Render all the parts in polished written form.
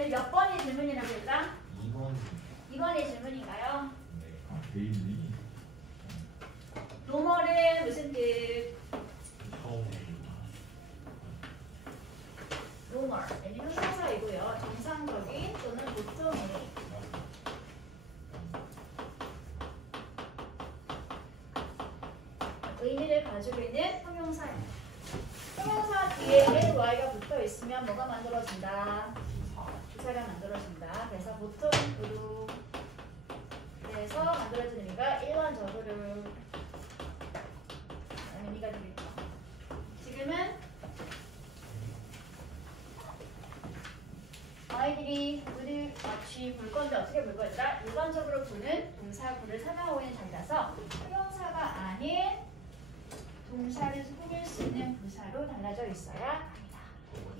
얘는 몇 번의 질문이라고 했다? 2번. 2번의 질문인가요? 네. 아, 데일리. 노멀은 무슨 뜻? 처음에. 노멀. 얘는 형용사이고요. 정상적인 또는 보통의 의미를 가지고 있는 형용사입니다. 형용사 뒤에 l, y가 붙어 있으면 뭐가 만들어진다? 부사가 만들어진다. 그래서 보통으로 그래서 만들어진 의미가 일반적으로 라는 의미가 되겠죠. 지금은 아이들이 물을 같이 볼 건데 어떻게 볼 거니까 일반적으로 부는 동사구를 설명하고 있는 자리라서 형용사가 아닌 동사를 꾸밀 수 있는 부사로 달라져 있어야 합니다.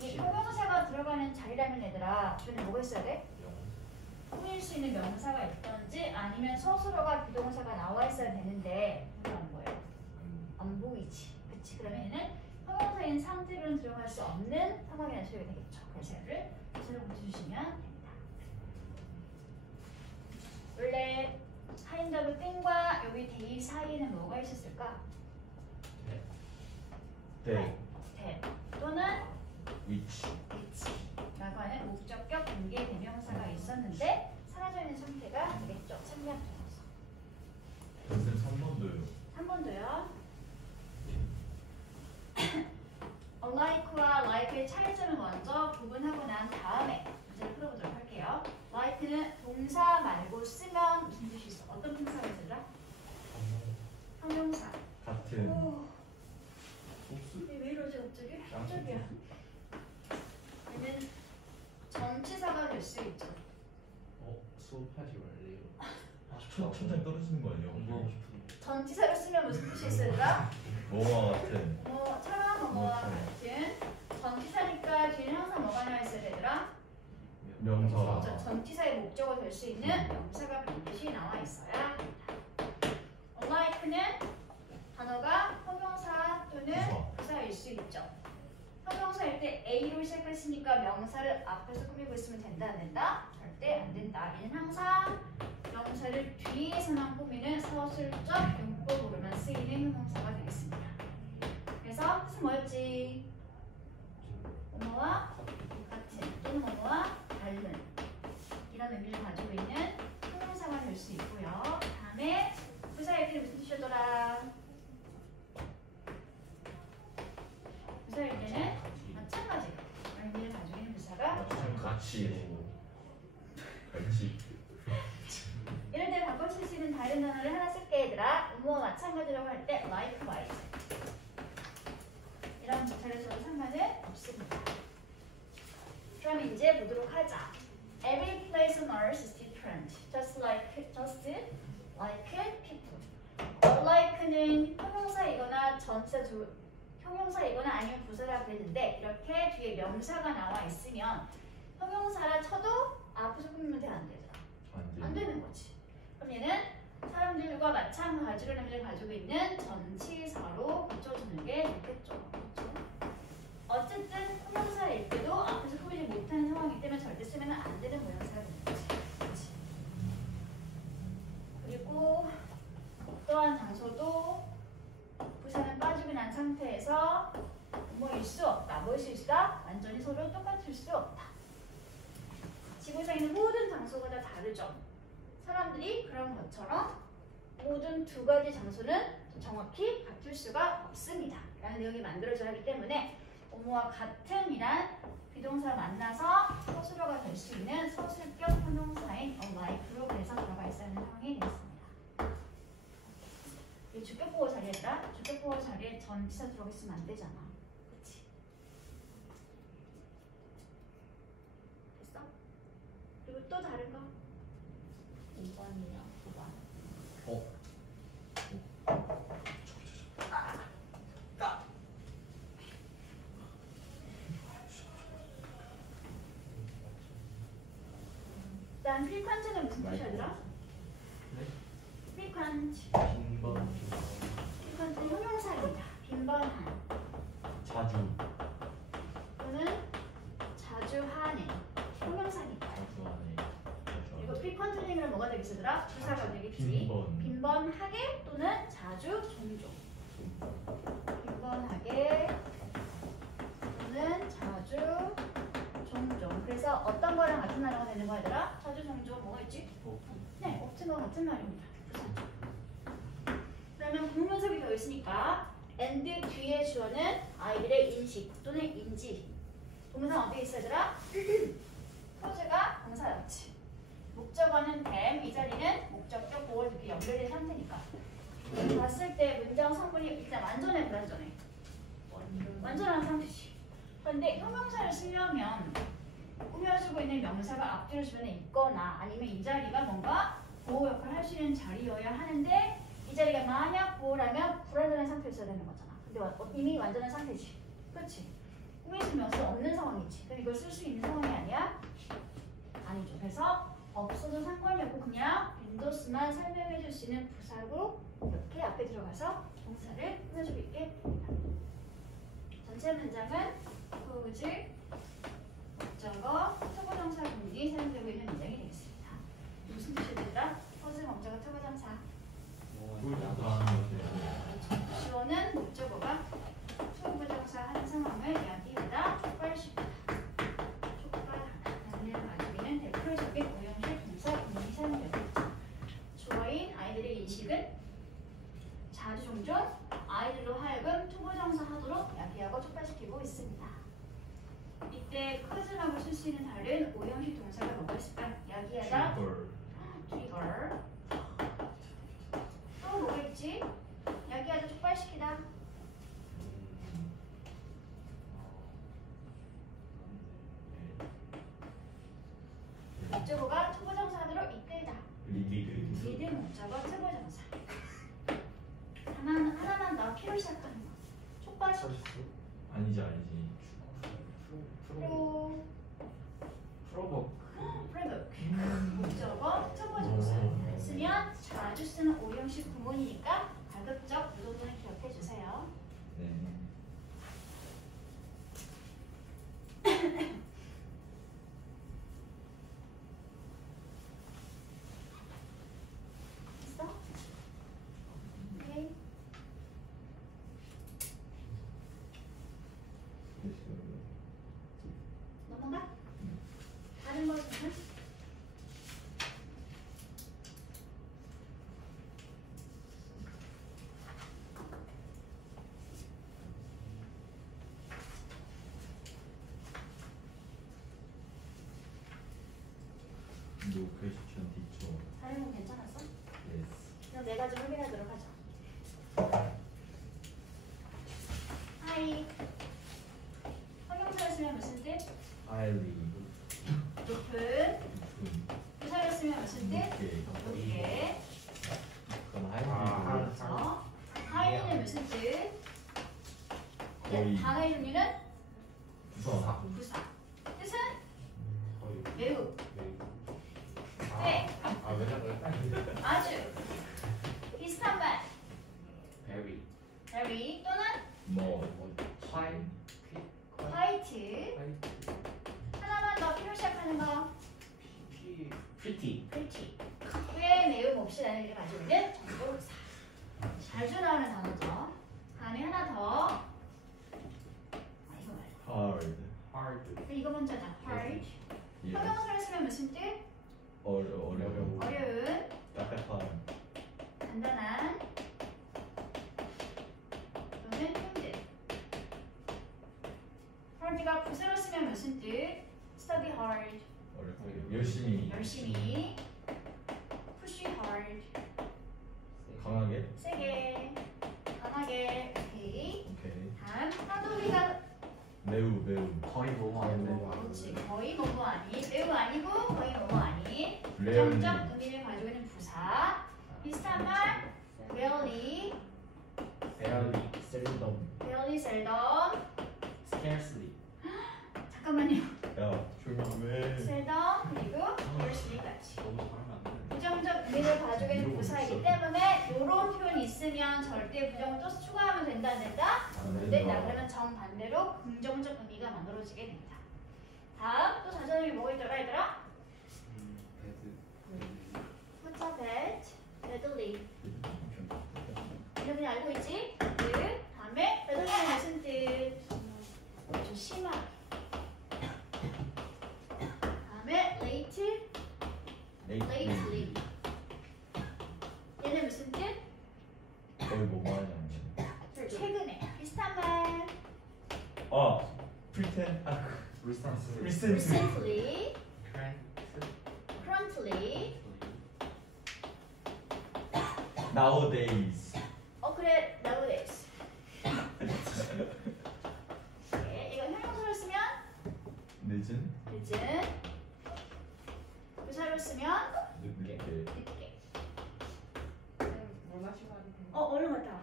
이 형용사가 들어가는 자리라면 얘들아 주변에 뭐가 있어야 돼? 꾸밀 수 있는 명사가 있던지 아니면 서술어가 비동사가 나와 있어야 되는데 이거 안 보여. 안 보이지. 그치? 그러면 얘는 형용사인 상태로는 들어갈 수 없는 상황이라는 소리가 되겠죠. 그래서 얘를 서술어 붙여주시면 됩니다. 원래 하인더브 땡과 여기 데이 사이에는 뭐가 있었을까? 네. 대 또는 위치. 라고 하는 목적격 관계 대명사가 있었는데 사라져 있는 상태가 되겠죠. 참여 동사. 선생님 3번도요. 3번도요. unlike와 like의 차이점을 먼저 구분하고 난 다음에 문제를 풀어보도록 할게요. like는 동사 말고 쓰면 무슨 뜻이 있어? 어떤 동사가 있을까? 형용사. 같은. 오, 소스. 왜 이러지 갑자기? 깜짝이야. 얘는 전치사가 될 수 있죠. 수업하지 말래요. 천장에 떨어지는 거 아니에요? 공부하고 싶은데. 전치사를 쓰면 무슨 뜻이 있을까? 뭐와 같은. 뭐처럼 뭐와 같은 전치사니까 뒤에는 항상 뭐가 나와 있어야 되더라? 명사. 전치사의 목적어 될 수 있는 명사가 반드시 나와 있어야 합니다. unlike는 단어가 형용사 또는 부사일 수 있죠. 형용사일 때 A로 시작했으니까 명사를 앞에서 꾸미고 있으면 된다 안 된다? 절대 안 된다. 얘는 항상 명사를 뒤에서만 꾸미는 서술적 용법으로만 쓰이는 형용사가 되겠습니다. 그래서 뜻은 뭐였지? 뭐뭐와 같은 또는 뭐뭐와 다른 이런 의미를 가지고 있는 형용사가 될 수 있고요. 다음에 부사일 때는 무슨 뜻이더라? 부사일 때는 마찬가지로 의미를 가지고 있는 부사가 같이. 이럴 때 바꿔칠 수 있는 다른 단어를 하나 쓸게 얘들아. 뭐와 마찬가지라고 할 때 likewise 이런 부사를 써도 상관은 없습니다. 그럼 이제 보도록 하자. Every place on earth is different, just like people. unlike는 형용사이거나 형용사이거나 아니면 부사라 그랬는데 이렇게 뒤에 명사가 나와 있으면 형용사라 쳐도 앞에서 꾸미면 돼 안 되더라? 안 되는 거지. 그럼 얘는 사람들과 마찬가지로 의미를 가지고 있는 전치사로 붙여주는 게 좋겠죠. 그렇죠? 어쨌든 형용사일 때도 앞에서 꾸미지 못하는 상황이기 때문에 절대 쓰면 안 되는 모양새가 되는 거지. 그렇지? 그리고 어떠한 장소도 부사는 빠지고 난 상태에서 뭐일 수 없다. 뭐일 수 있다? 완전히 서로 똑같을 수 없다. 지구상에 있는 모든 장소가 다 다르죠. 사람들이 그런 것처럼 모든 두 가지 장소는 정확히 같을 수가 없습니다. 라는 내용이 만들어져야 하기 때문에 뭐뭐와 같은이란 비동사 만나서 서술어가 될 수 있는 서술격 형용사인 unlike로 그래서 들어가 있어야 하는 상황이 되겠습니다. 이 주격보호 자리에다 주격보호 자리에 전치사 들어가 있으면 안 되잖아. 그치? 됐어? 그리고 또 다른 거? 5번이랑 9번. 일단 frequent는 무슨 뜻이더라? frequent. 빈번. frequent는 형용사입니다. 빈번한. 자주. 또는 자주 하는 형용사입니다. 있으더라? 부사가 되겠지. 빈번하게 또는 자주 종종. 빈번하게 또는 자주 종종. 그래서 어떤 거랑 같은 단어가 되는 거야 얘들아? 자주 종종 뭐가 있지? 네, often과 같은 말입니다. 부사죠. 그러면 공문석이 되어 있으니까 and 뒤에 주어는 아이들의 인식 또는 인지. 동사 어디에 있어 얘들아? 표제가 동사였지. 목적어는 them, 이 자리는 목적격 보호 이렇게 연결된 상태니까. 봤을 때 문장 성분이 일단 완전해 불완전해? 완전한 상태지. 그런데 형용사를 쓰려면 꾸며주고 있는 명사가 앞뒤로 주변에 있거나 아니면 이 자리가 뭔가 보호 역할을 할 수 있는 자리여야 하는데 이 자리가 만약 보호라면 불완전한 상태로 써야 되는 거잖아. 근데 이미 완전한 상태지. 그렇지? 꾸며줄 명사가 없는 상황이지. 그럼 이걸 쓸 수 있는 상황이 아니야? 아니죠. 그래서 없어도 상관이 없고 그냥 윈도우스만 설명해 줄 수 있는 부사로 이렇게 앞에 들어가서 동사를 꾸며주고 있게 됩니다. 전체 문장은 whose, 목적어, 투부정사 분이 사용되고 있는 문장이 되겠습니다. 무슨 뜻이더라? whose, 목적어, 투부정사. 주어는 목적어가 투부정사 하는 상황을 이야기하다 촉발시키다. 촉발하다를 가지고 있는 대표적인 오형식 동사 분이 사용되고 있죠. 주어인 아이들의 인식은 자주 종종 아이들로 하여금 투부정사 하도록 야기하고 촉발시키고 있습니다. 이때 커즈라고 쓸 수 있는 다른 오형식 동사가 뭐가 있을까? 야기하다, trigger. 또 뭐가 있지? 야기하다, 촉발시키다. 목적어가 투부정사로 이끌다. 리드 목적어 투부정사. 하나만 더 P로 시작하는 거. 촉발시키다. 아니지. 프로복 목적어 투부정사. 쓰면 자주 쓰는 오형식 구문이니까 가급적 이 정도는 기억해 주세요. 네. 됐어? 오케이. 넘어가? 다른 거 있나? No question, teacher. 다른 건 괜찮았어? Yes. 그럼 네 가지 확인하도록 하죠. 하이. 형용사를 쓰면 무슨 뜻? Highly. 높은. 부사를 쓰면 무슨 뜻? 높게. 그럼 그렇죠. 하이는 무슨 뜻? 거의. 단어의 종류는 부사. 부사. 뜻은 매우. 네. 왜냐면 아주. 비슷한 말. very very 또는 뭐. 화이트. 하나만 더 P로 시작하는 거. pretty pretty. 꽤 매우 몹시 라는 의미를 가지고 있는 정보사. 자주 나오는 단어죠. 다음에 하나 더. 이거 말고. Hard. 이거 먼저다. hard. 예. 형용사를 쓰면 무슨 뜻? 어려운. 어려운. 딱딱한. 간단한. 또는 힘든. hard가 부사로 쓰면 무슨 뜻? study hard. 어렵고. 열심히. 열심히. push hard. 강하게. 세게. 강하게. 오케이. 오케이. 다음 하도리가 매우. 거의 너무 안 되고 그렇지. 거의 뭐뭐 아닌. 매우 아니고 거의 뭐뭐 아닌. Rarely. 부정적 의미를 가지고 있는 부사. 비슷한 말. rarely. barely seldom rarely seldom. scarcely 잠깐만요. 야, 조용히 왜? seldom 그리고 scarcely까지. 너무 잘하면 안 되는데 부정적 의미를 가지고 있는 부사이기 때문에 이런 표현이 있으면 절대 부정을 또 추가하면 된다 안 된다? 안 된다. 된다. 그러면 정반대로 긍정적 의미가 만들어지게 됩니다. 다음 또 자전음이 뭐가 있더라 얘들아? 배드 그렇지. 얘네들이 알고 있지? 그 다음에 레더는 무슨 뜻? 좀 심하게. 다음에 late, lately. 얘는 무슨 뜻? 거의 뭐 말하지 않지? 최근에. 비슷한 말. 아 pretend 리센스. recently, 크랜트. currently. nowadays 그래, nowadays. 네, 이거 형용사로 쓰면 늦은 늦은. 부사로 쓰면 늦게 늦게. 뭘 마시고 하는 얼른 갔다 와.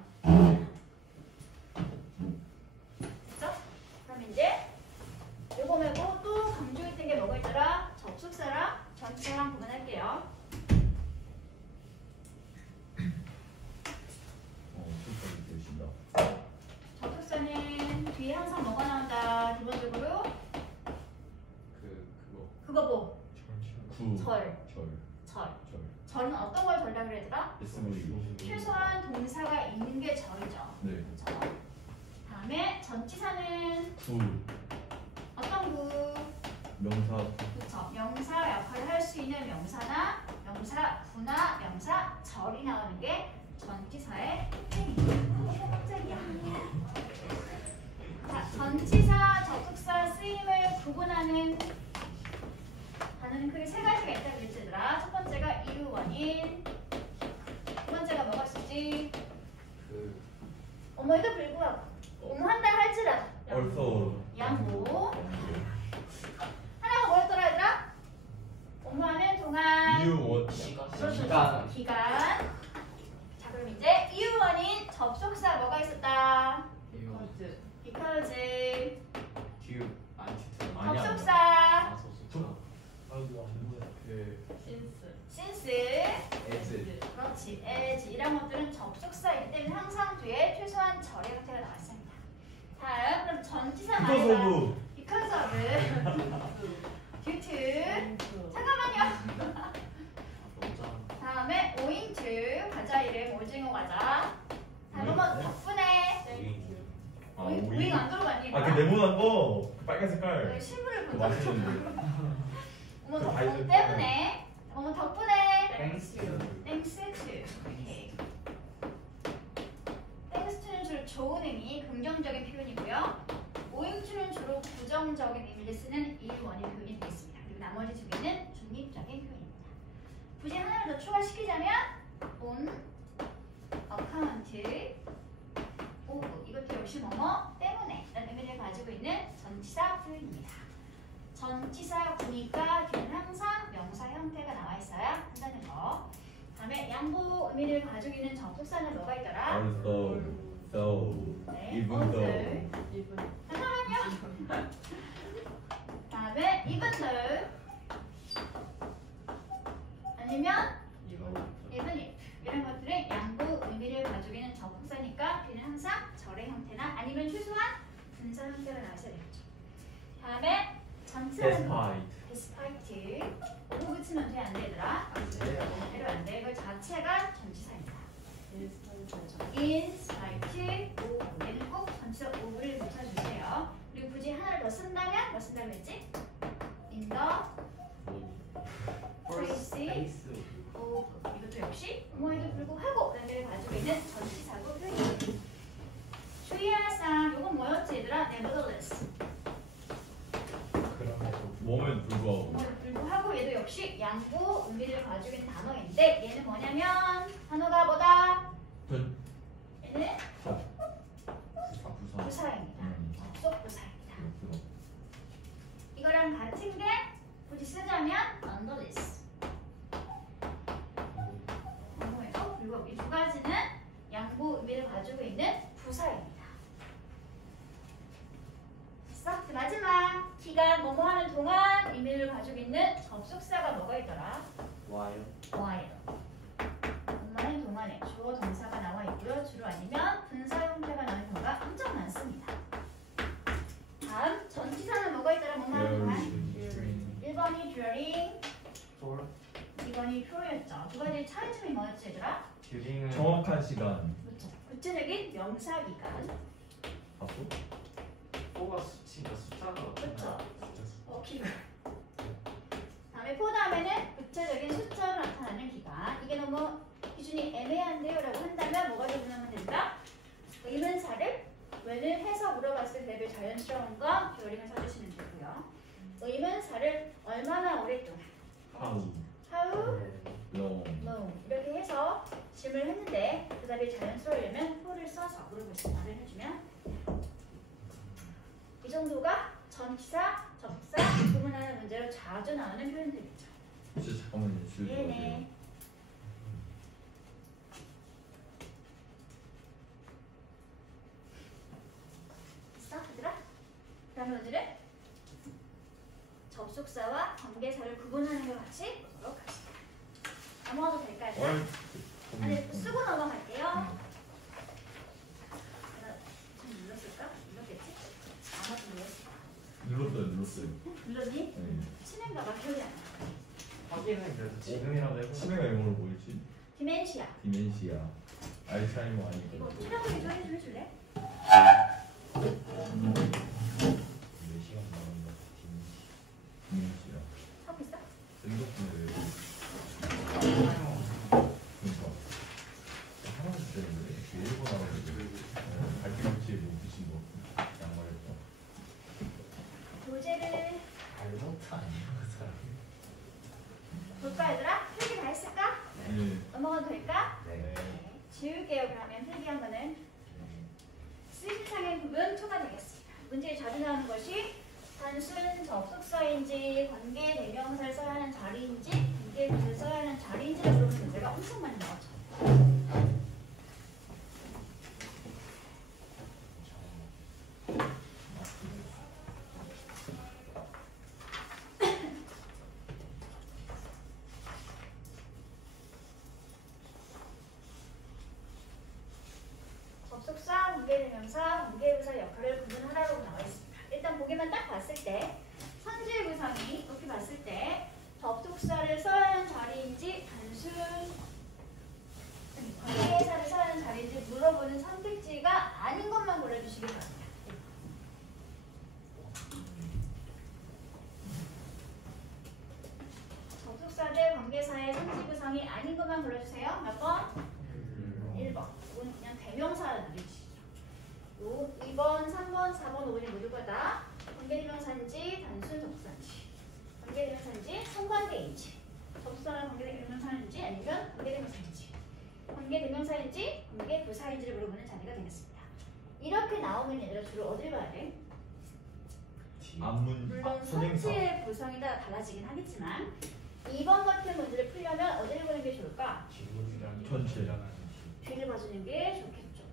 됐죠? 그럼 이제 요거 말고 또 강조했던 게 뭐가 있더라? 접속사랑 전치사랑 구분할게요. 술까지 드신다 접속사는 뒤에 항상 뭐가 나온다? 기본적으로 그거 뭐? 절. 절은 어떤 걸 절이라 그러더라? SVO 최소한 동사가 있는 게 절이죠. 네 그렇죠? 다음에 전치사는 구 어떤 구? 명사 그렇죠. 명사 역할을 할 수 있는 명사나 명사 구나 명사 절이 나오는 게 전치사의 특징입니다. 깜짝이야. 자, 전치사, 접속사 쓰임을 구분하는 단어는 크게 세 가지가 있다고 그랬지 얘들아. 첫 번째가 이유 원인. 두 번째가 뭐가 있었지? 어머니도 불구하고 한다 할지라도 also 양보. 하나가 뭐였더라 얘들아? 업무하는 동안. 이유 원 그렇죠. 시간. 기간. 자 그럼 이제 이유 원인 접속사 뭐가 있었다? 거즈. because. 듀. 아니야. 접속사 신스. since. 그렇지. as 이런 것들은 접속사이기 때문에 항상 뒤에 최소한 절의 형태가 나왔습니다. 다음 그럼 전치사 because 말해봐. of because of. due to. 잠깐만요. 다음에 owing to 과자 이름 오징어 과자. 다음 번 덕분에. 아 owing 안 들어갔니? 그 네모난 거 빨간 색깔 실물을 그거 본 적. 맛있는데 어머 그 덕분 다이소 때문에. 어머 덕분에. 땡스. thanks to. 오케이. thanks to는 주로 좋은 의미, 긍정적인 표현이고요. owing to는 주로 부정적인 의미를 쓰는 이유 원인 표현이 되겠습니다. 그리고 나머지 두 개는 중립적인 표현입니다. 굳이 하나를 더 추가시키자면 on account of 이것도 역시 뭐뭐 때문에 라는 의미를 가지고 있는 전치사 표현입니다. 전치사 구니까 뒤는 항상 명사 형태가 나와 있어야 한다는 거. 다음에 양보 의미를 가지고 있는 접속사는 뭐가 있더라? also so 네, even though also. 이분. 잠깐만요. 다음에 even though 아니면 even if 이런 것들은 양보 의미를 가지고 있는 접속사니까 뒤는 항상 절의 형태나 아니면 최소한 분사 형태가 나와야 되겠죠. 다음에 전체는 despite 오고 붙이면 돼 안 되더라? 대로 안 돼. 이거 자체가 전치사입니다. in spite of 얘는 꼭 전치사 of를 붙여주세요. 그리고 굳이 하나를 더 쓴다면 뭐 쓴다고 했지? in the face of 이것도 역시 뭐에도 불구하고 라는 가지고 있는 전치사고 표현입니다. 주의할 사항 요건 뭐였지 얘들아? nevertheless 몸에 불구하고 뭐에도 불구하고 얘도 역시 양보 의미를 가지고 있는 단어인데 얘는 뭐냐면 단어가 뭐다? 얘는 부사입니다. 접속 부사입니다. 이거랑 같은 게 굳이 쓰자면 nonetheless 양보에도 불구하고 이 두 가지는 양보 의미를 가지고 있는 부사입니다. 됐어? 그 마지막 기간 뭐뭐 하는 동안 의미를 가지고 있는 접속사가 뭐가 있더라? while 뭐뭐 하는 동안에 주어 동사가 나와 있고요. 주로 아니면 분사 형태가 나오는 경우가 엄청 많습니다. 다음 전치사는 뭐가 있더라? 뭐뭐 하는 동안 1번이 during 2번이 pro였죠. 두 가지 차이점이 뭐였지 얘들아? 듀링은 정확한 시간 그렇죠. 그 구체적인 명사기관. 봤어? O가 수치가 숫자가 그쵸. 숫자 기관. 다음에 포 다음에는 구체적인 숫자로 나타나는 기관. 이게 너무 기준이 애매한데요 라고 한다면 뭐가 적용하면 된다? 의문사를 왜는 해서 물어봤을 때 대비 자연스러운 건 기어링을 써주시면 되고요. 의문사를 얼마나 오랫동안 How how long long 이렇게 해서 질문을 했는데 대답이 자연스러우려면 for를 써서 물어볼 수 말을 해주면 이 정도가 전치사, 접사, 구문하는 문제로 자주 나오는 표현들이죠. 진짜 잠깐만요 지금 네네. 됐어? 얘들아? 그다음에 오늘은 접속사와 관계사를 구분하는 걸 같이 보도록 하겠습니다. 넘어가도 될까요? 얘들아? 아니 쓰고 넘어갈게요. 내가 좀 눌렀을까? 눌렀겠지? 아마도 눌렀을 눌렀어요 눌렀니? 네. 치명가가 기억이 안 나. 확인은 그래도 지금이라도 해보자. 치매가 영어로 뭐였지? 디멘시아. 디멘시아 알츠하이머 아니고 이거 최장훈이 좀 해줄래? 4시간 나온다. 디멘시아 하고 있어? 생각보다 그러니까 하나씩 되는데 일본 나라들이 발꿈치에 못 붙인 거 양말했다 교재를 알모트 아니야 그 사람. 볼까 얘들아? 필기 다 했을까? 네. 넘어가도 될까? 네. 지울게요. 그러면 필기한 거는 쓰임상의 부분 초가 되겠습니다. 문제에 자주 나오는 것이 단순 접속사인지 관계 대명사를 써야 하는 자리인지 관계 부사를 써야 하는 자리인지를 물어보는 문제가 엄청 많이 나오죠. 접속사, 관계대명사, 관계부사 역할을 구분하라고 나와 있습니다. 일단 보기만 딱 봤을 때 선지부상이 이렇게 봤을 때 접속사를 써야 하는 자리인지 단순 관계사를 써야 하는 자리인지 물어보는 선택지가 아닌 것만 골라주시기 바랍니다. 접속사 대 관계사의 선지부상이 아닌 것만 골라주세요. 몇 번? 1번. 이건 그냥 대명사라는 뜻이죠. 요 2번, 3번, 4번, 5번이 모두가 다 관계대명사인지 단순 접속사인지 관계대명사인지 성관계인지 접속사랑 관계대명사인지 아니면 관계대명사인지 관계대명사인지 관계부사인지를 물어보는 자리가 되겠습니다. 이렇게 나오면 얘들아 주로 어딜 봐야 돼? 안문 물론 선행사 선지의 구성에 따라 달라지긴 하겠지만 2번 같은 문제를 풀려면 어디를 보는 게 좋을까? 전체 뒤를 봐주는 게 좋겠죠.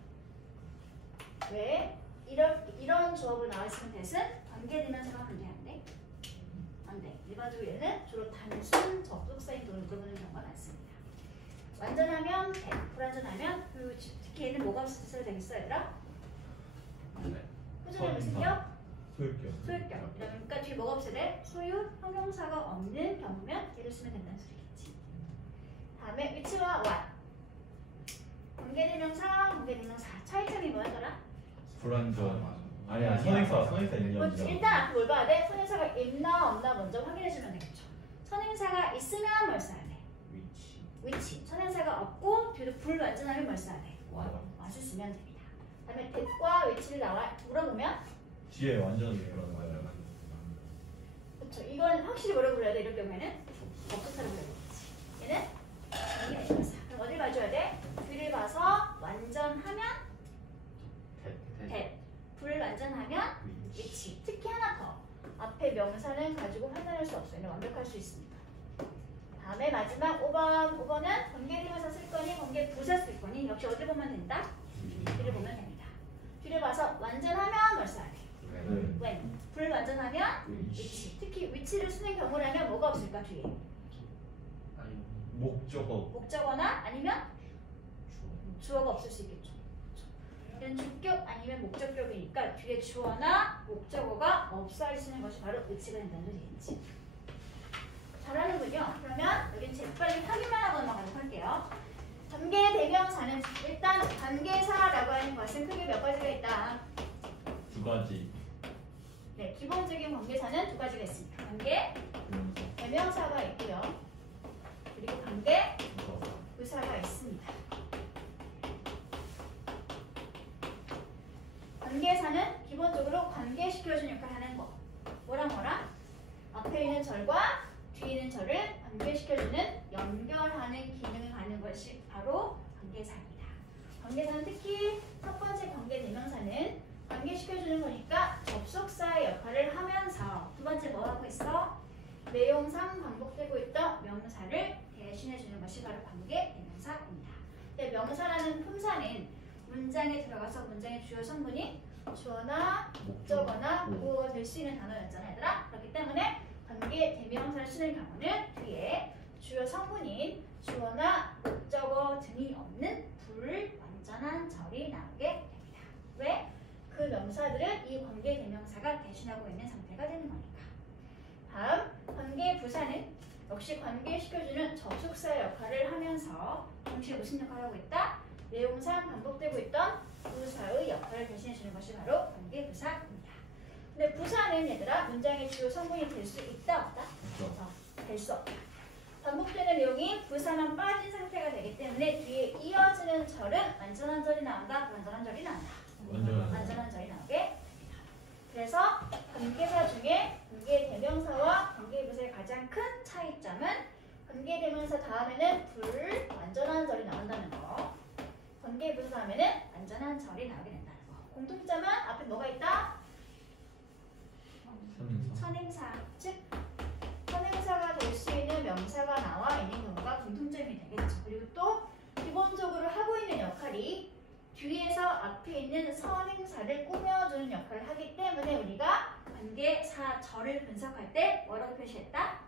왜? 이런 조합으로 나와 있으면 대신 관계대명사가 하면 돼, 안 돼? 안 돼. 일반적으로 얘는 주로 단순 접속사인 돈을 물어보는 경우가 많습니다. 완전하면 돼, 불완전하면 그리고 특히 얘는 뭐가 없어야 되겠어, 얘들아? 후전하면 생겨? 소유격 소유격. 그러니까 뒤에 뭐가 없어야 돼? 소유, 형용사가 없는 경우면 얘를 쓰면 된다는 소리겠지. 다음에 위치와 what. 관계대명사, 관계대명사 차이점이 뭐였더라? 불완전 아니야 선행사 그렇지. 인정이죠 일단 앞에 뭘 봐야 돼? 선행사가 있나 없나 먼저 확인해주면 되겠죠. 선행사가 있으면 뭘 써야 돼? 위치. 선행사가 없고 뒤로 불완전하면 뭘 써야 돼? what을 쓰면 됩니다. 다음에 that과 위치를 물어보면 뒤에 완전 불완전 거예요 그렇죠. 이건 확실히 뭐라고 불러야 돼? 이럴 경우에는 접속사를 불러야겠지. 얘는 관계대명사. 그럼 어딜 봐줘야 돼? 뒤를 봐서 완전하면 that, 불완전하면 위치. 특히 하나 더. 앞에 명사는 가지고 판단할 수 없어요. 얘는 완벽할 수 있습니다. 다음에 마지막 5번은 관계대명사 쓸 거니 관계부사 쓸 거니 역시 어디 보면 된다? 뒤를 보면 됩니다. 뒤를 봐서 완전하면 뭘 써야 돼? 네. when. 불완전하면 위치. 특히 위치를 쓰는 경우라면 뭐가 없을까 뒤에? 목적어 목적어나 아니면 주어가 없을 수 있겠죠. 이런 주격 아니면 목적격이니까 뒤에 주어나 목적어가 없어지는 것이 바로 위치가 된다는 얘기지. 잘하는군요. 그러면 여기 재빨리 확인만 하고 넘어가도록 할게요. 관계 대명사는 일단 관계사라고 하는 것은 크게 몇 가지가 있다. 두 가지. 네, 기본적인 관계사는 두 가지가 있습니다. 관계 대명사. 대명사가 있고요. 그리고 관계 부사. 부사가 있습니다. 관계사는 기본적으로 관계시켜주는 역할을 하는 거. 뭐라? 앞에 있는 절과 뒤에 있는 절을 관계시켜주는 연결하는 기능을 가는 것이 바로 관계사입니다. 관계사는 특히 첫 번째 관계 대명사는 관계시켜주는 거니까 접속사의 역할을 하면서 두 번째 뭐 하고 있어? 내용상 반복되고 있던 명사를 대신해주는 것이 바로 관계 대명사입니다. 근데 명사라는 품사는 문장에 들어가서 문장의 주요 성분이 주어나 목적어나 구어가 될 수 있는 단어였잖아 얘들아. 그렇기 때문에 관계 대명사를 쓰는 경우는 뒤에 주요 성분인 주어나 목적어 등이 없는 불완전한 절이 나오게 됩니다. 왜? 그 명사들은 이 관계 대명사가 대신하고 있는 상태가 되는 거니까. 다음 관계 부사는 역시 관계시켜주는 접속사의 역할을 하면서 동시에 무슨 역할을 하고 있다? 내용상 반복되고 있던 부사의 역할을 대신해주는 것이 바로 관계 부사입니다. 근데 부사는 얘들아 문장의 주요 성분이 될 수 있다 없다? 될 수 없다. 반복되는 내용이 부사만 빠진 상태가 되기 때문에 뒤에 이어지는 절은 완전한 절이 나온다? 불완전한 절이 나온다? 완전한 절이 나오게 됩니다. 그래서 관계사 중에 관계 대명사와 관계 부사의 가장 큰 차이점은 관계 대명사 다음에는 불완전한 절이 나온다는 거, 관계 부사 다음에는 완전한 절이 나오게 된다는 거. 공통점은 앞에 뭐가 있다? 선행사. 즉 선행사가 될 수 있는 명사가 나와 있는 경우가 공통점이 되겠죠. 그리고 또 기본적으로 하고 있는 역할이 뒤에서 앞에 있는 선행사를 꾸며주는 역할을 하기 때문에 우리가 관계사절을 분석할 때 뭐라고 표시했다?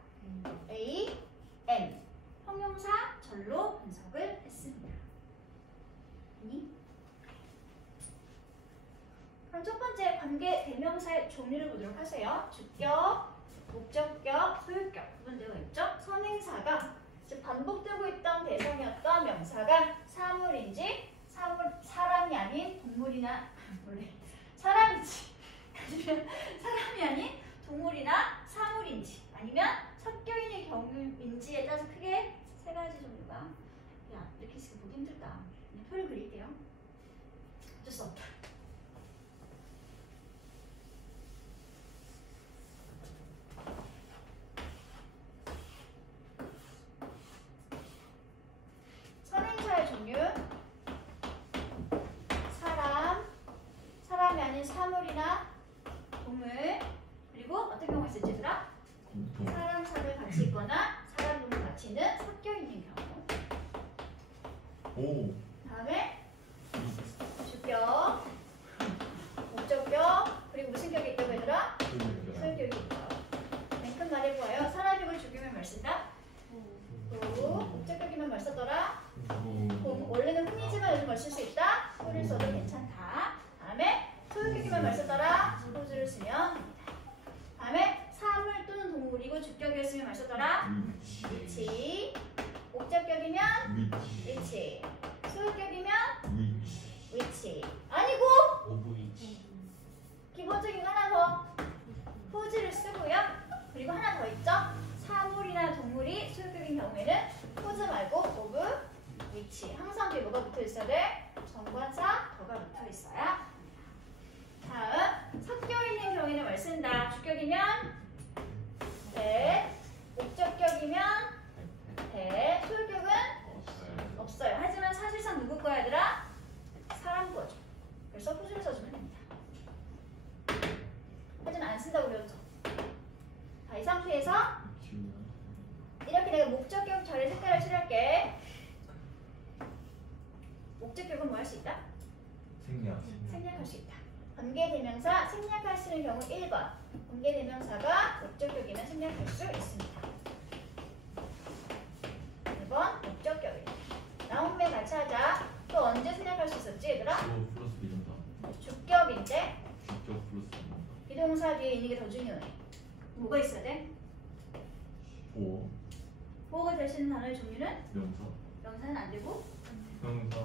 A, M 형용사 절로 분석을 했습니다. 그럼 첫 번째 관계 대명사의 종류를 보도록 하세요. 주격, 목적격, 소유격 구분되어 있죠. 선행사가 즉 반복되고 있던 대상이었던 명사가 사물인지 사람이 아닌 동물이나 사람인지 아니면 사람이 아닌 동물이나 사물인지 아니면 섞여 있는 경우인지에 따라서 크게 세 가지 종류가. 야 이렇게 지금 보기 힘들다. 그냥 표를 그릴게요. 어쩔 수 없다. 선행사의 종류. 사람이 아닌 사물이나 동물, 그리고 어떤 경우가 있을지 얘들아? 사람, 사물 같이 있거나 사람, 동물 같이 있는 섞여 있는 경우. 오. 다음에 주격, 목적격, 그리고 무슨 격이 있다고 얘들아? 소유격이 있죠. 맨 큰 말해보아요. 사람이고 주격이면 뭘 쓴다? 도. 목적격이면 뭘 썼더라? 원래는 훈이지만 요즘 뭘 쓸 수 있다? 호를 써도 괜찮다. 다음에 소유격이면 뭘 썼더라? 호주를 쓰면 됩니다. 다음에 사물 또는 동물이고 주격이었으면 뭘 썼더라? 위치. 목적격이면 위치. 소유격이면 위치. 아니고 오브이치. 기본적인 거 하나 더. 호주를 쓰고요. 그리고 하나 더 있죠? 사물이나 동물이 소유격인 경우에는 호주 말고 오브 위치. 항상 뒤에 뭐가 붙어 있어야 돼? 정관사 더가 붙어 있어야 합니다. 다음 섞여 있는 경우에는 뭘 쓴다? 주격이면 대, 목적격이면 대, 소유격은 없어요. 하지만 사실상 누구 거야 얘들아? 사람 거죠. 그래서 호주를 써주면 됩니다. 하지만 안 쓴다고 그랬죠. 자, 이 상태에서 이렇게 내가 목적격 절의 색깔을 칠할게. 목적격은 뭐 할 수 있다? 생략할 수 있다. 관계대명사 생략할 수 있는 경우 1번. 관계대명사가 목적격이면 생략할 수 있습니다. 2번 목적격이다. 나온배 같이 하자. 또 언제 생략할 수 있었지 얘들아? 플러스 비동사. 주격인데 주격 플러스 비동사. 비동사 뒤에 있는 게 더 중요해. 뭐가 있어야 돼? 보호. 보호가 될 수 있는 단어의 종류는? 명사. 명사는 안 되고 형사.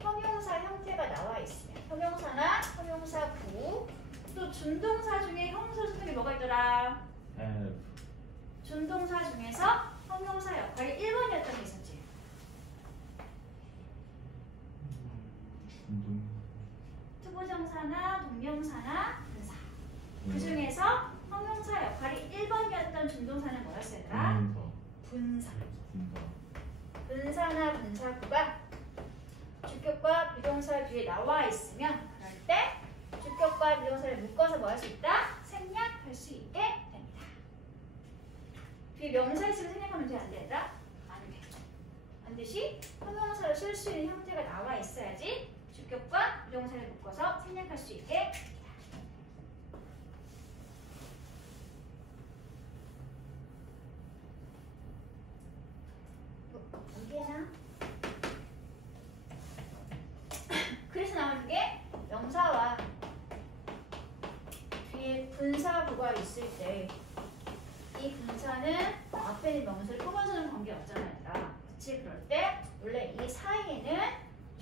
형용사 형태가 나와 있으면 형용사나 형용사 부 또 준동사 중에 형용사 수능이 뭐가 있더라? have. 준동사 중에서 형용사 역할이 1번이었던 게 있었지. 중동. 투부정사나 동명사나 분사. 그 중에서 형용사 역할이 1번이었던 준동사는 뭐였어요, 얘들아? 형사. 분사. 분사. 분사나 분사구가 주격과 비동사 뒤에 나와 있으면 그럴 때 주격과 비동사를 묶어서 뭐 할 수 있다? 생략할 수 있게 됩니다. 뒤에 명사 있으면 생략하면 돼, 안 돼, 얘들아? 안 돼. 반드시 형용사로 쓸 수 있는 형태가 나와 있어야지 주격과 비동사를 묶어서 생략할 수 있게 됩니다. 여기에나 그래서 나오는 게 명사와 뒤에 분사구가 있을 때 이 분사는 앞에 있는 명사를 뽑아주는 관계가 없잖아요. 그치? 그럴 때 원래 이 사이에는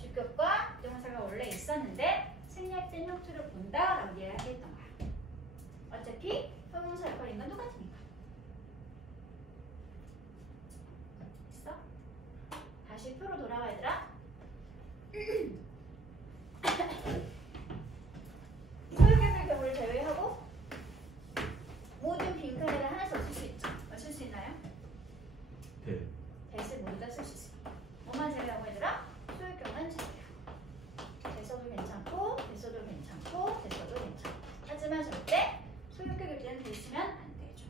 주격과 비동사가 원래 있었는데 생략된 형태를 본다라고 이야기했던 거야. 어차피 형용사 역할인 건 똑같으니까. 됐어? 다시 표로 돌아와 얘들아. 소유격의 경우를 제외하고 모든 빈칸에는 하나씩 쓸 수 있죠. 쓸 수 있나요? 대. 대신 모두 다 쓸 수 있어요. 뭐만 제외하고 얘들아? 소유격은 제외하고. 대서도 괜찮고 대서도 괜찮고 대서도 괜찮고. 하지만 절대 소유격일 때는 대 쓰면 안 되죠.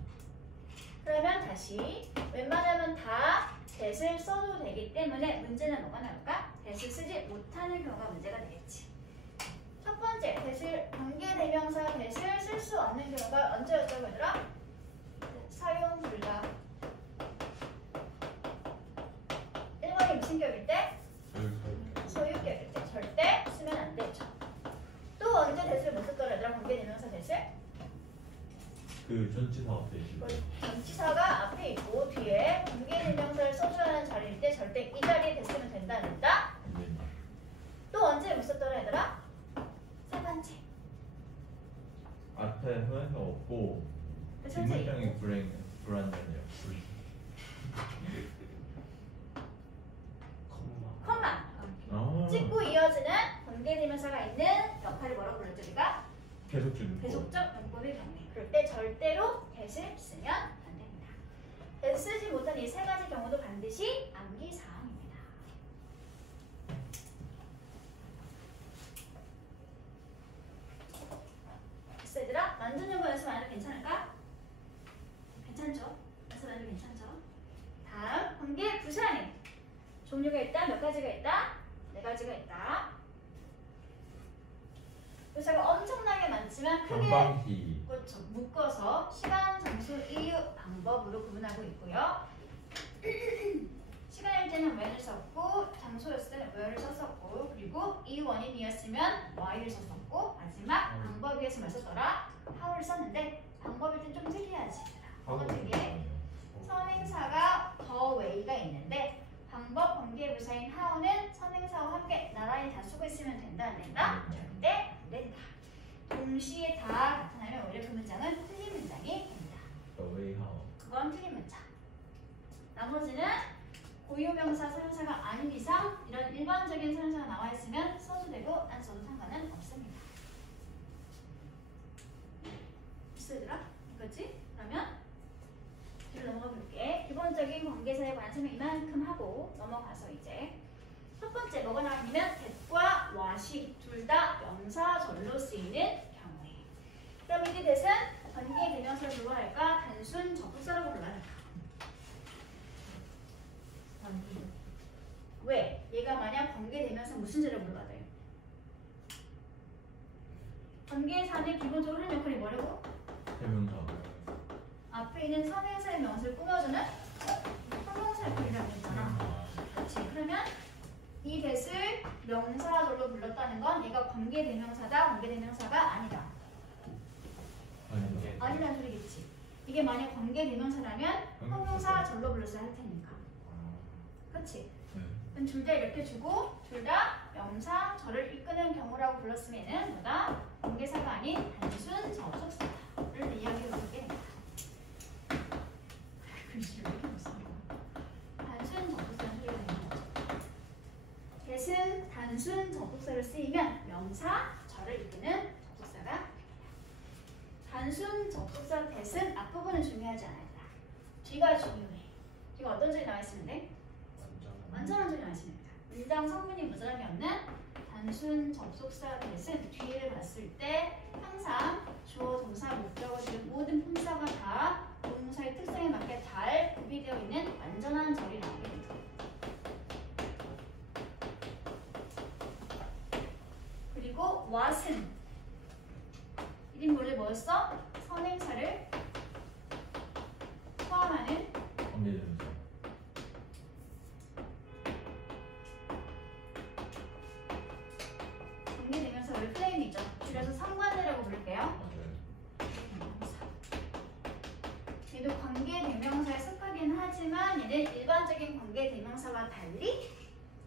그러면 다시 웬만하면 다 대를 써도 되기 때문에 문제는 뭐가 나올까? 대를 쓰지 못하는 경우가 문제가 되겠지. 첫 번째, 대를 관계대명사 대를 쓸 수 없는 경우가 언제였다고 얘들아? 사용 불가. 1번이 무슨 격일 때? 소유격일 때. 절대 쓰면 안 되죠. 또 언제 대를 못 썼더라 얘들아? 관계대명사 대를? 그 전치사 앞에 있고. 전치사가 앞에 있고 뒤에 관계대명사를 써줘야 하는 자리일 때 절대 이 자리에 됐으면 된다 안 된다? 안 된다. 또 언제 못 썼더라 얘들아? 세 번째. 앞에 소유가 없고 그 천재 뒷문장이 있고 불안전해요. 컴마 아. 찍고 이어지는 관계대명사가 있는 역할을 뭐라고 불렀죠 우리가? 계속 주는 거. 계속적 용법의 경우에 그럴 때 절대로 대를 쓰면 안 됩니다. 대를 쓰지 못한 이 세 가지 경우도 반드시 암기사항입니다. 됐어 얘들아? 만드는 거 연습 안 해도 괜찮을까? 괜찮죠? 연습 안 해도 괜찮죠? 다음 관계 부사님 종류가 있다? 몇 가지가 있다? 네 가지가 있다. 부사가 엄청나게 많지만 크게 전방시. 그렇죠. 묶어서 시간, 장소, 이유, 방법으로 구분하고 있고요. 시간일 때는 when을 썼고 장소였을 때는 where를 썼었고 그리고 이유 원인이었으면 why를 썼었고 마지막 방법이었으면 뭘 썼더라? how를 썼는데 방법일 땐 좀 특이하지. 뭐가 특이해? 선행사가 the way가 있는데 방법 관계부사인 how는 선행사와 함께 나란히 다 쓰고 있으면 된다 안 된다? 절대 안 된다. 동시에 다 나타나면 오히려 그 문장은 틀린 문장이 됩니다. The way how. 그건 틀린 문장. 나머지는 고유명사 사용사가 아닌 이상 이런 일반적인 사용사가 나와 있으면 써도 되고 안 써도 상관은 없습니다. 있어 얘들아? 이거지? 그러면 뒤로 넘어가 볼게. 기본적인 관계사에 관한 설명 이만큼 하고 넘어가서 이제 첫 번째 뭐가 나왔냐면 that과 what이 둘 다 명사절로 쓰이는 경우에 그럼 이때 that은 관계대명사를 불러야 할까? 단순 접속사라고 불러야 할까? 왜? 얘가 만약 관계대명사 무슨 죄를 불러야 돼? 관계사는 기본적으로 하는 역할이 뭐라고? 대명사. 앞에 있는 선행사의 명사를 꾸며주는 형용사 역할이라고 했잖아. 그렇지. 그러면 이 that을 명사절로 불렀다는 건 얘가 관계대명사다, 관계대명사가 아니다. 아니다. 아니라는 소리겠지. 이게 만약 관계대명사라면 형용사절로 불렀어야 할 테니까. 그렇지. 네. 그럼 둘 다 이렇게 주고 둘 다 명사 절을 이끄는 경우라고 불렀으면은 뭐다? 관계사가 아닌 단순 접속사를 이야기해 보게 됩니다. 글씨 왜 이렇게 무섭냐? 단순 접속사를 쓰게 되는 거죠. 대신 단순 접속사를 쓰이면 명사 절을 이끄는 접속사가 됩니다. 단순 접속사 대신 앞부분은 중요하지 않아요. 뒤가 중요해. 뒤가 어떤 절이 나와 있으면 돼? 완전한 절이 나와 있습니다. 문장 성분이 무절함이 없는 단순 접속사 대신 뒤를 봤을 때 항상 주어, 동사, 목적어 등 모든 품사가 다 동사의 특성에 맞게 잘 구비되어 있는 완전한 절이 나오게 됩니다. 그리고 what은 1인 원래 뭐였어? 선행사를 포함하는 관계대명사. 관계대명사 원래 플레임이죠. 그래서 상관대라고 부를게요. 맞아요. 얘도 관계대명사에 속하긴 하지만 얘는 일반적인 관계대명사와 달리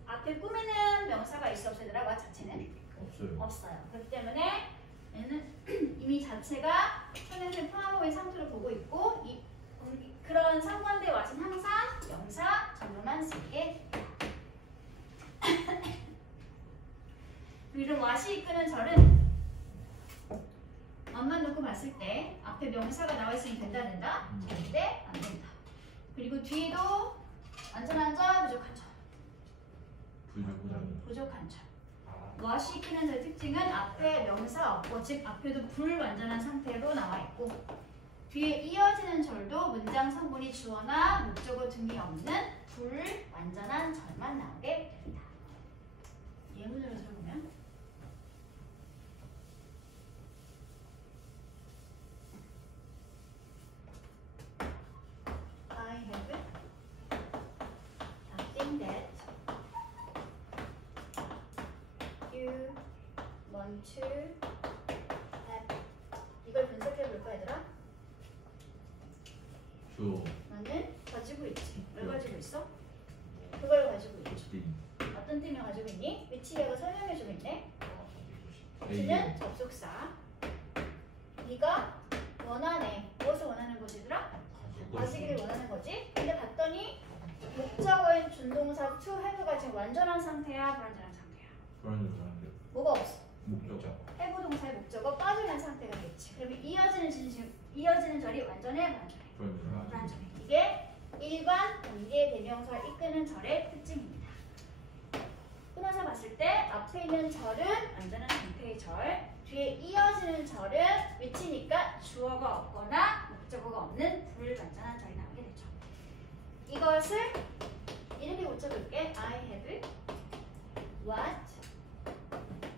앞에 꾸미는 명사가 있어 없어요? 얘들아, 자체는 없어요. 없어요. 그렇기 때문에 얘는 이미 자체가 선행을 포함하고 있는 상태로 보고 있고 그런 상관대 왓은 항상 명사 절로만 쓰게 이런 왓이 이끄는 절은 왓만 놓고 봤을 때 앞에 명사가 나와 있으면 된다? 절대 안 된다. 그리고 뒤에도 완전한 절, 부족한 절. 부족한 절. 왓이 이끄는 절의 특징은 앞에 명사 없고 즉 앞에도 불완전한 상태로 나와 있고 뒤에 이어지는 절도 문장 성분이 주어나 목적어 등이 없는 불완전한 절만 나오게 됩니다. 예문으로 들어보면 I have a thing that you want to have. 이걸 분석해 볼까 얘들아? 주어. 나는 가지고 있지. 뭘 가지고 있어? 그걸 가지고 있지. 띵. 어떤 팀을 가지고 있니? 위치가 설명해주고 있네. A요. T는 접속사. 네가 원하네. 무엇을 원하는 거지 얘들아? 가지기를 원하는 거지. 근데 봤더니 목적어인 준동사 to have가 지금 완전한 상태야, 불완전한 상태야? 불안해요. 뭐가 없어? 목적어. have 동사의 목적어 빠져있는 상태가 됐지. 그러면 이어지는 절이 완전해, 불완전해? 불완전해. 이게 일반 관계대명사 이끄는 절의 특징입니다. 끊어서 봤을 때 앞에 있는 절은 완전한 상태의 절, 뒤에 이어지는 절은 위치니까 주어가 없거나 목적어가 없는 불완전한 절이 나오게 되죠. 이것을 이렇게 고쳐볼게. I have what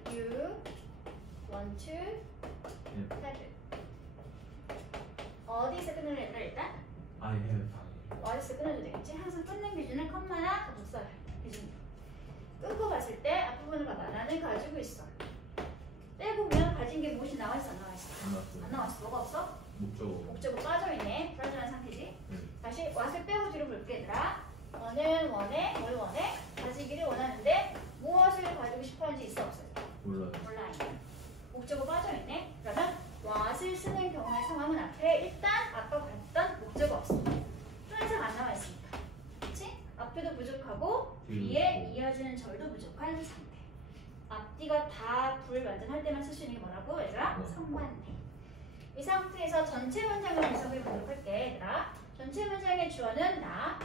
you want to have. 어디서 끊는 애들 일단? I have. 어디서 끊어도 되겠지? 항상 끊는 기준은 컴마나 접속사 기준이야. 끊고 봤을 때 앞부분을 봐봐. 나는 가지고 있어. 떼보면 가진 게 무엇이 나와 있어? 안 나와 있어? 안 나왔어요. 안 나왔어. 뭐가 없어? 목적어. 목적어 빠져있네. 불완전한 상태지. 네. 다시 왓을 빼고 뒤로 볼게 얘들아. 너는 원해? 뭘 원해? 가지기를 원하는데 무엇을 가지고 싶어하는지 있어 없어? 몰라요. 몰라. 목적어 빠져있네. 그러면 what을 쓰는 경우의 상황은 앞에 일단 아까 봤던 목적어 없어. 항상 안 나와 있으니까. 그치? 앞에도 부족하고 뒤에 이어지는 절도 부족한 상태. 앞뒤가 다 불완전할 때만 쓸 수 있는 게 뭐라고 얘들아? 네. 상관태. 이 상태에서 전체 문장을 분석해 보도록 할게 얘들아. 전체 문장의 주어는 나,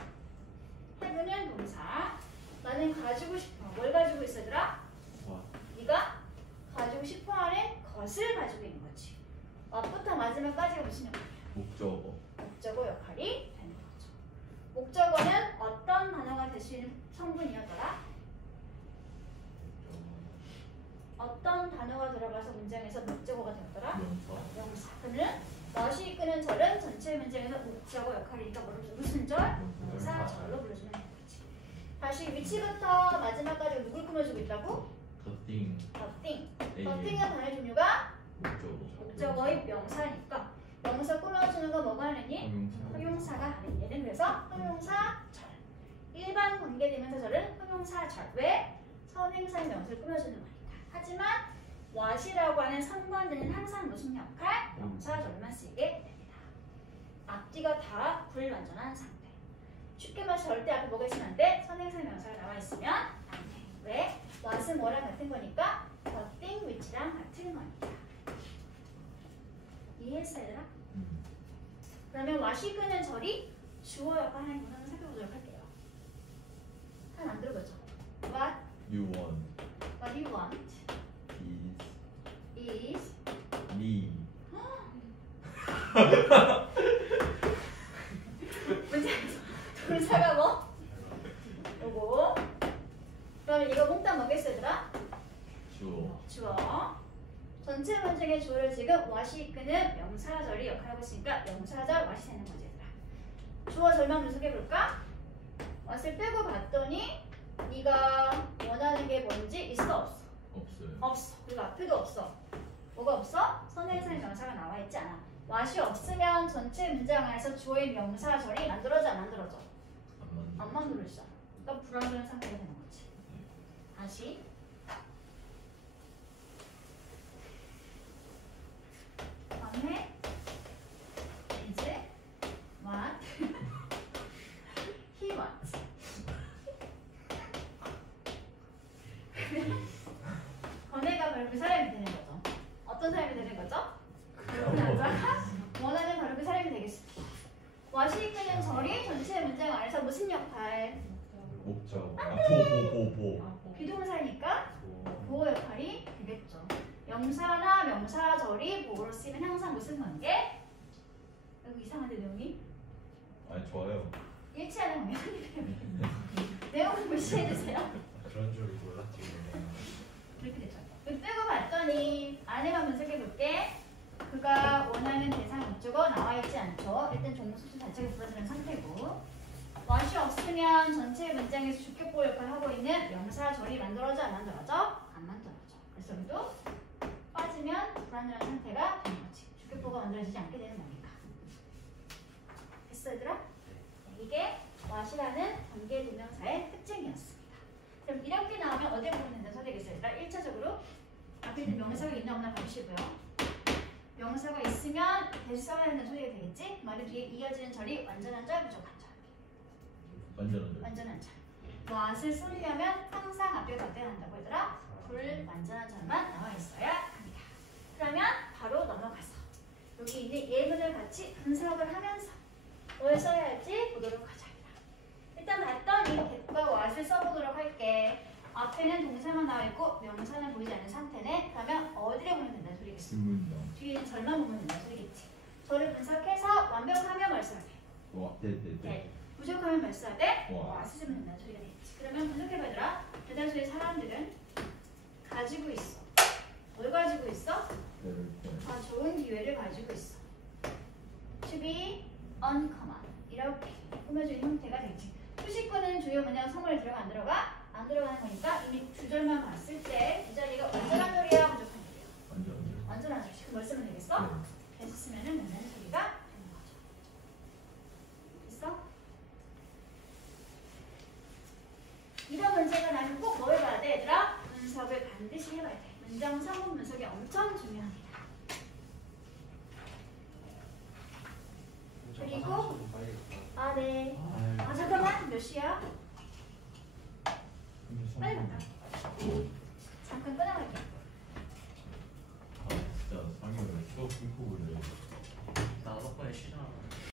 have는 동사. 나는 가지고 싶어. 뭘 가지고 있어 얘들아? 와. 네가 가지고 싶어하는 것을 가지고 있는 거지. 앞부터 마지막까지가 무슨 역할이야? 목적어. 목적어 역할이 되는 거죠. 목적어는 어떤 단어가 될 수 있는 성분이었더라? 어떤 단어가 들어가서 문장에서 목적어가 되었더라? 명사. 명사. 그러면 멋이 이끄는 절은 전체 문장에서 목적어 역할이니까 무슨 절? 명사 절로 불러주면 되는 거지. 다시 위치부터 마지막까지 누굴 꾸며주고 있다고? 더띵. 더띵. A. 더띵의 단어 종류가 목적어. 목적어의 명사니까 명사 꾸며주는 거 뭐가 하느니? 형용사. 형용사가 하는. 얘는 그래서 형용사 절. 일반 관계대명사절은 형용사절. 왜? 선행사의 명사를 꾸며주는 거니까. 하지만 what이라고 하는 상관되는 항상 무슨 역할? 명사절만 쓰게 됩니다. 앞뒤가 다 불완전한 상태. 쉽게 말해서 절대 앞에 뭐가 있으면 안 돼? 선행사의 명사가 나와 있으면 안 돼. 왜? what은 뭐랑 같은 거니까 the thing which랑 같은 거니까. 이해했어 얘들아? 그러면 what이 끄는 절이 주어 역할 하는 것을 살펴보도록 할게요. 하나 만들어보죠. What You want you want is is me. 문제에서 동사가 뭐? 요거. 그러면 이거 몽땅 뭐겠어 얘들아? 주어. 주어. 전체 문장의 주어를 지금 what이 이끄는 명사절이 역할하고 있으니까 명사절 what이 되는 거지 얘들아. 주어 절만 분석해볼까? what을 빼고 봤더니 네가 원하는 게 뭔지 있어 없어? 없어요. 없어. 그리고 앞에도 없어. 뭐가 없어? 선행사의 명사가 나와 있지 않아. what이 없으면 전체 문장 안에서 주어의 명사절이 만들어져 안 만들어져? 안 만들어지잖아. 그러니까 불완전한 상태가 되는 거지. 다시. 다음에 이제 what he wants. 건애가 바로 그 사람이 되는 거죠. 어떤 사람이 되는 거죠? 그 남자가 원하는 바로 그 사람이 되겠습니다. what이 이끄는 절이 전체 문장 안에서 무슨 역할? 목적. 보. 비동사니까 보호 역할이 되겠죠. 명사나 명사절이 보호로 쓰이면 항상 무슨 관계? 여기 이상한데 내용이? 아니 좋아요. 일치하는 관계. 내용 무시해주세요. 그런 줄 몰랐지 근데. 이렇게 되죠. 빼고 봤더니 안에만 분석해볼게. 그가 원하는 대상 목적어 나와 있지 않죠. 일단 종목수수 자체가 불완전한 상태고 what이 없으면 전체 문장에서 주격보 역할을 하고 있는 명사절이 만들어져 안 만들어져? 안 만들어져. 그래서 여기도 빠지면 불완전한 상태가 되는 거지. 주격보가 만들어지지 않게 되는 거니까. 됐어 얘들아? 이게 what이라는 관계대명사의 특징이었습니다. 그럼 이렇게 나오면 어디에 보면 된다는 소리겠어요? 얘들아 1차적으로 앞에 있는 명사가 있나 없나 봐주시고요. 명사가 있으면 대시 써야 하는 소리가 되겠지? 말이 뒤에 이어지는 절이 완전한 절, 부족한 절. 완전한. 완전한 절. what을 쓰려면 항상 앞에 갖다 한다고 얘들아. 불완전한 절만 나와 있어야 합니다. 그러면 바로 넘어가서 여기 있는 예문을 같이 분석을 하면서 뭘 써야 할지 보도록 하자. 일단 봤더니 get과 what을 써보도록 할게. 앞에는 동사만 나와 있고 명사는 보이지 않는 상태네. 그러면 어디를 보면 된다는 소리겠어? 질문이요. 뒤에는 절만 보면 된다는 소리겠지. 절을 분석해서 완벽하면 말 써야 돼. 와, 네. 부족하면 말 써야 돼. 와. 쓰면 된다는 소리가 되겠지. 그러면 분석해봐 얘들아. 대다수의 사람들은 가지고 있어. 뭘 가지고 있어? 아, 좋은 기회를 가지고 있어. To be uncommon. 이렇게 꾸며주는 형태가 되겠지. 수식구는 주요 문장 성을 들어가 안 들어가? 안 들어가는 거니까 이미 주절만 봤을 때 이 자리가 완전한 절이야, 부족한 절이야? 완전한 절이지. 그럼 뭘 쓰면 되겠어? 계속 쓰면은 된다는 소리가 되는 거죠. 됐어? 이런 문제가 나면 꼭 뭐 해봐야 돼, 얘들아? 분석을 반드시 해봐야 돼. 문장 성분 분석이 엄청 중요합니다. 그리고 아, 네. 아, 잠깐만. 몇 시야? 빨리 간다. 잠깐 끊어갈게. 아 진짜 상의를 수업 끊고 그래. 나 5번에 쉬잖아.